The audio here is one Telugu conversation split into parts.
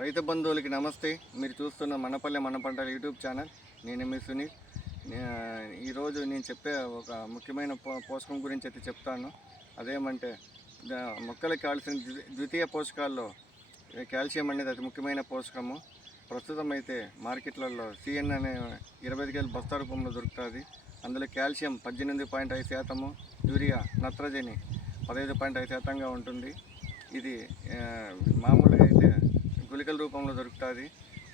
రైతు బంధువులకి నమస్తే. మీరు చూస్తున్న మనపల్లె మన పంటల యూట్యూబ్ ఛానల్. నేను మీ సునీల్. ఈరోజు నేను చెప్పే ఒక ముఖ్యమైన పోషకం గురించి అయితే చెప్తాను. అదేమంటే మొక్కలకు కావాల్సిన ద్వితీయ పోషకాల్లో కాల్షియం అనేది అతి ముఖ్యమైన పోషకము. ప్రస్తుతం అయితే మార్కెట్లలో సిఎన్ అనే ఇరవై ఐదు కేజీల బస్తా రూపంలో దొరుకుతుంది. అందులో కాల్షియం పద్దెనిమిది పాయింట్ ఐదు శాతము యూరియా నత్రజని పదహైదు పాయింట్ ఐదు శాతంగా ఉంటుంది. ఇది మామూలుగా అయితే గుళికల రూపంలో దొరుకుతుంది.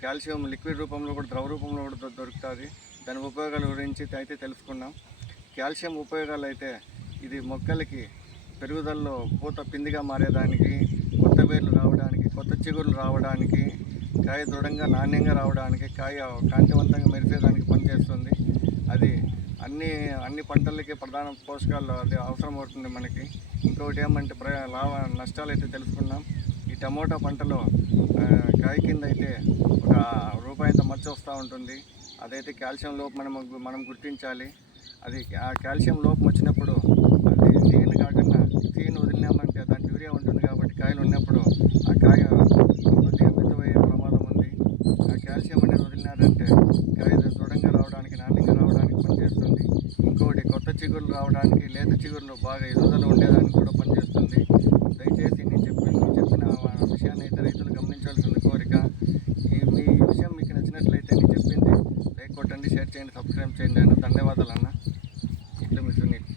కాల్షియం లిక్విడ్ రూపంలో కూడా ద్రవ రూపంలో కూడా దొరుకుతుంది. దాని ఉపయోగాల గురించి అయితే తెలుసుకున్నాం. కాల్షియం ఉపయోగాలు అయితే ఇది మొక్కలకి పెరుగుదలలో పూత పిందిగా మారేదానికి కొత్త వేర్లు రావడానికి కొత్త చిగురులు రావడానికి కాయ దృఢంగా నాణ్యంగా రావడానికి కాయ కాంతివంతంగా మెరిసేదానికి పనిచేస్తుంది. అది అన్ని అన్ని పంటలకి ప్రధాన పోషకాలు అది అవసరం అవుతుంది మనకి. ఇంకొకటి ఏమంటే ప్ర లాభ నష్టాలు అయితే తెలుసుకున్నాం. ఈ టమోటా పంటలో కాయ కింద అయితే ఒక రూపాయంత మచ్చ వస్తూ ఉంటుంది. అదైతే కాల్షియం లోపు మనం మనం గుర్తించాలి. అది ఆ కాల్షియం లోపం వచ్చినప్పుడు అది తీన్ కాకుండా తీన్ వదిలినామంటే దాని యూరియా ఉంటుంది కాబట్టి కాయలు ఉన్నప్పుడు ఆ కాయ కొద్దిగా మెత్తబోయే ప్రమాదం ఉంది. ఆ కాల్షియం అనేది వదిలినారంటే కాయ దృఢంగా రావడానికి నాణ్యంగా రావడానికి పనిచేస్తుంది. ఇంకోటి కొత్త చిగురులు రావడానికి లేత చిగురులు బాగా ఎదుగుదల ఉండేదానికి కూడా పనిచేస్తుంది. షేర్ చేయండి సబ్స్క్రైబ్ చేయండి అన్న. ధన్యవాదాలు అన్న. ఇట్లా మిస్ నీకు